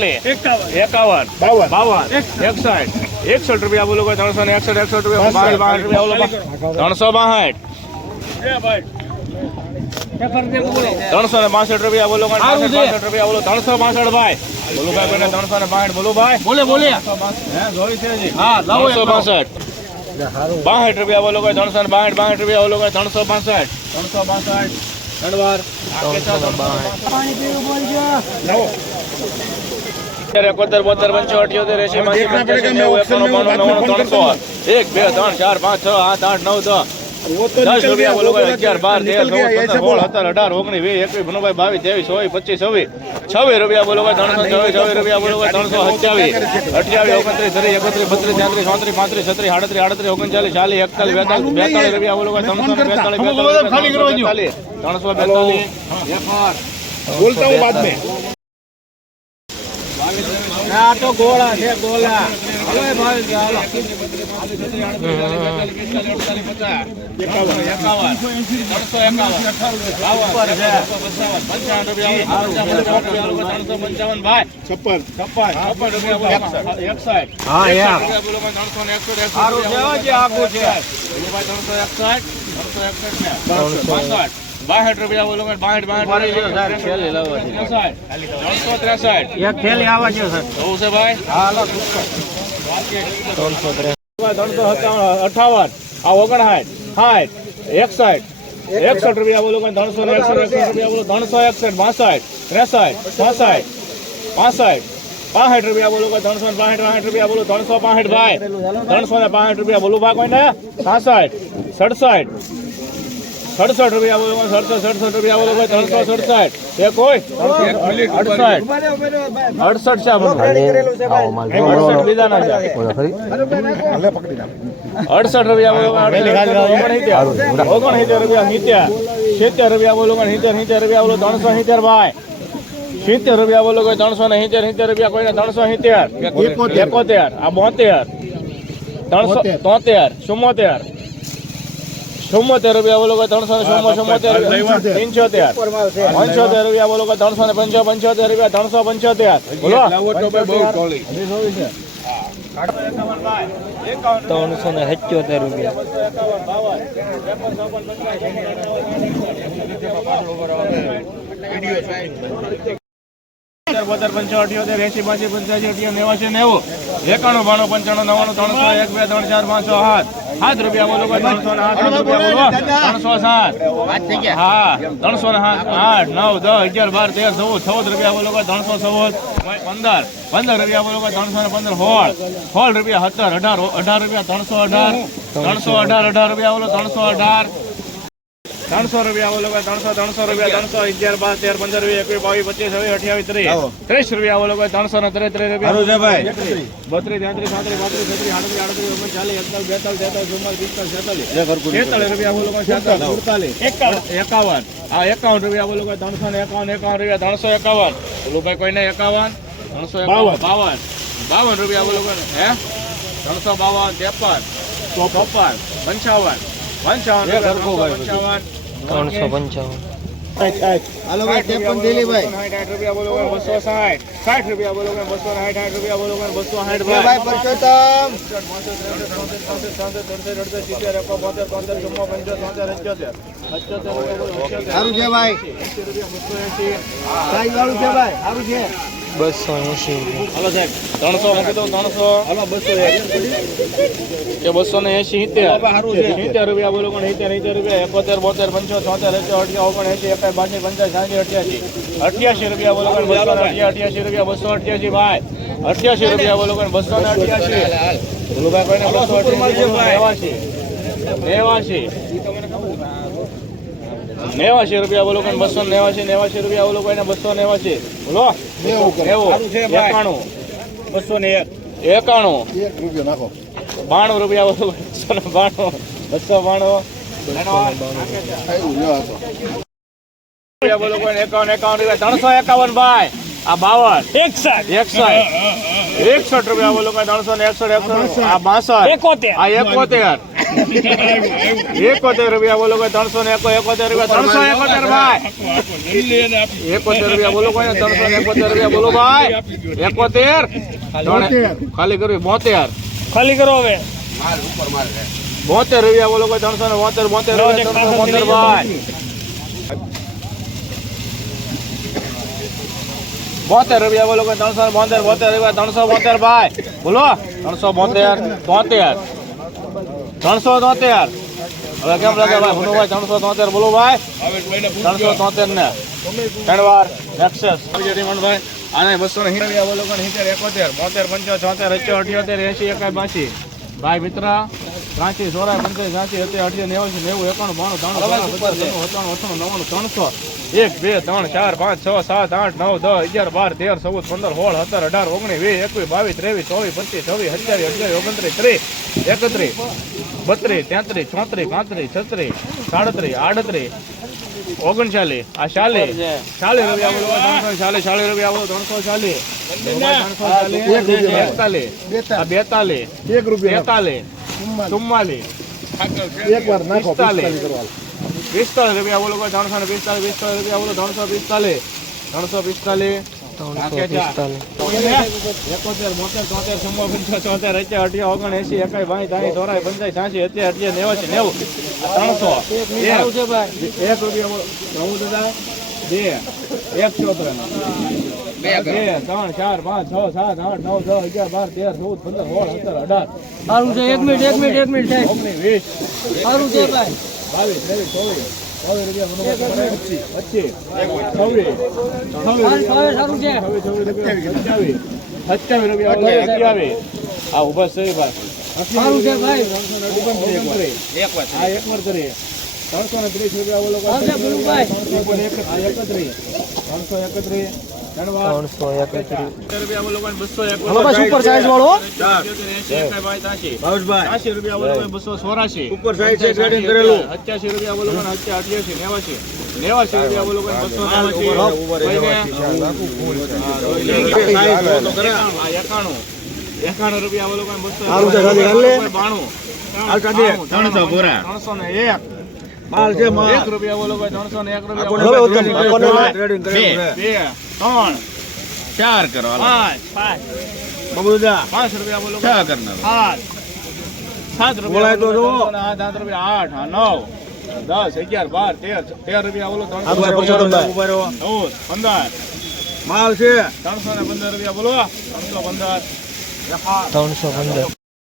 51 52 61 61 રૂપિયા બોલો કોઈ 361 61 રૂપિયા 62 રૂપિયા બોલો 362 362 રૂપિયા બોલો 362 રૂપિયા બોલો 362 ભાઈ બોલો ભાઈ કોઈને 362 બોલો ભાઈ બોલે જોઈ છે જી હા 362 62 રૂપિયા બોલો કોઈ 362 રૂપિયા બોલો કોઈ 362 ધન્યવાદ 71 72 75 78 300 1 2 3 4 5 6 7 8 9 10 10 રૂપિયા બોલો 11 12 13 14 15 16 17 18 19 20 21 22 23 24 25 26 રૂપિયા બોલો 326 રૂપિયા બોલો 327 28 29 30 31 32 33 34 35 36 37 38 39 40 41 રૂપિયા બોલો 342 બોલતા હું બાદ में આ તો ગોળા છે ગોળા હલો ભાઈ ચાલો 62 રૂપિયા બોલો 62 એક થેલી આવવા જો સર જોવું છે ભાઈ હાલો 358 આ 59 60 61 રૂપિયા બોલો 361 રૂપિયા બોલો 361 62 63 65 રૂપિયા બોલો 365 રૂપિયા બોલો 365 ભાઈ 365 રૂપિયા બોલું ભાઈ કોઈને 66 67 67 રૂપિયા બોલો 67 રૂપિયા બોલો 367 એ કોઈ 68 છે 68 બીજા ના છે 68 રૂપિયા બોલો 69 રૂપિયા 70 રૂપિયા બોલો 70 રૂપિયા બોલો 370 ભાઈ 70 રૂપિયા બોલો કોઈ 370 રૂપિયા કોઈને 370 71 આ 72 373 74 રૂપિયા બોલો 375 રૂપિયા બોલો 375 રૂપિયા 375 બોલો 377 રૂપિયા 72 85 88 85 90 91 92 95 7 રૂપિયા બોલો 307 રૂપિયા બોલો 307 હા 307 8 9 10 11 12 13 14 રૂપિયા બોલો 314 15 રૂપિયા બોલો 315 16 રૂપિયા 17 18 રૂપિયા 318 રૂપિયા બોલો 318 300 રૂપિયા બોલો 300 રૂપિયા 311 12 13 15 20 21 22 25 30 રૂપિયા બોલો 333 રૂપિયા 32 33 રૂપિયા બોલો 51 આ 51 રૂપિયા બોલો 351 રૂપિયા 351 બોલો ભાઈ કોઈને 51 352 રૂપિયા બોલો હે 352 53 55 હાલો ભાઈ 53 દિલી ભાઈ 60 રૂપિયા બોલો 260 60 રૂપિયા બોલો 260 રૂપિયા બોલો 260 ભાઈ પરસોત્તમ 78 સારું છે ભાઈ 280 સાઈ વાળું છે ભાઈ સારું છે 280 હાલો સાહેબ 300 મૂકી દો 300 હાલો 280 કે 280 70 રૂપિયા બોલો 70 રૂપિયા 71 72 75 76 88 રૂપિયા બોલો 288 રૂપિયા 288 ભાઈ 88 રૂપિયા બોલો 288 બોલો ભાઈ કોઈને 288 89 રૂપિયા બોલો 289 રૂપિયા બોલો કોઈને 289 બોલો 91 રૂપિયા નાખો 92 રૂપિયા બોલો 292 બોલો કોઈ 51 રૂપિયા 351 ભાઈ આ 52 61 રૂપિયા બોલો કોઈ 361 આ 62 આ 71 71 રૂપિયા બોલો કોઈ 371 રૂપિયા 371 ભાઈ રૂપિયા બોલો કોઈ 371 રૂપિયા બોલો ભાઈ 71 ખાલી કરવી 72 ખાલી કરો હવે 72 રૂપિયા બોલો કોઈ 372 ભાઈ 72 રૂપિયા બોલો કોઈ 372 રૂપિયા 372 ભાઈ બોલો 372 373 હવે કેમ લાગે ભાઈ ભુનુભાઈ 373 બોલો ભાઈ 373 ને ત્રણ વાર એક્સેસ ભાઈ આને 280 રૂપિયા બોલો કોઈ 71 72 75 76 78 80 81 82 ભાઈ મિત્ર 83 84 85 86 87 90 91 92 93 1 2 3 4 5 6 7 8 9 10 11 12 13 14 15 16 17 18 19 20 21 22 23 24 25 26 27 28 29 30 31 32 33 34 35 38 39 આ 40 40 રૂપિયા બોલો 340 42 43 44 એક વાર નાખો 45 રૂપિયા બોલો 345 રૂપિયા બોલો 345 આ ઉભા છે ભાઈ 330 રૂપિયા બોલો સુપર સાઈઝ વાળો 80 રૂપિયા બોલો 284 ઉપર સાઈઝ છે ગ્રેડિંગ કરેલું 88 રૂપિયા બોલો 88 89 રૂપિયા બોલો 291 રૂપિયા બોલો 301 માલ છે માલ 1 રૂપિયા બોલો 301 રૂપિયા ટ્રેડિંગ કરેલું છે 2 3 4 કરો 5 બબુદા 5 રૂપિયા બોલો 6 કરનાર 7 રૂપિયા બોલો 7 રૂપિયા 8 9 10 11 12 13 રૂપિયા બોલો 15 માલ છે 315 રૂપિયા બોલો 315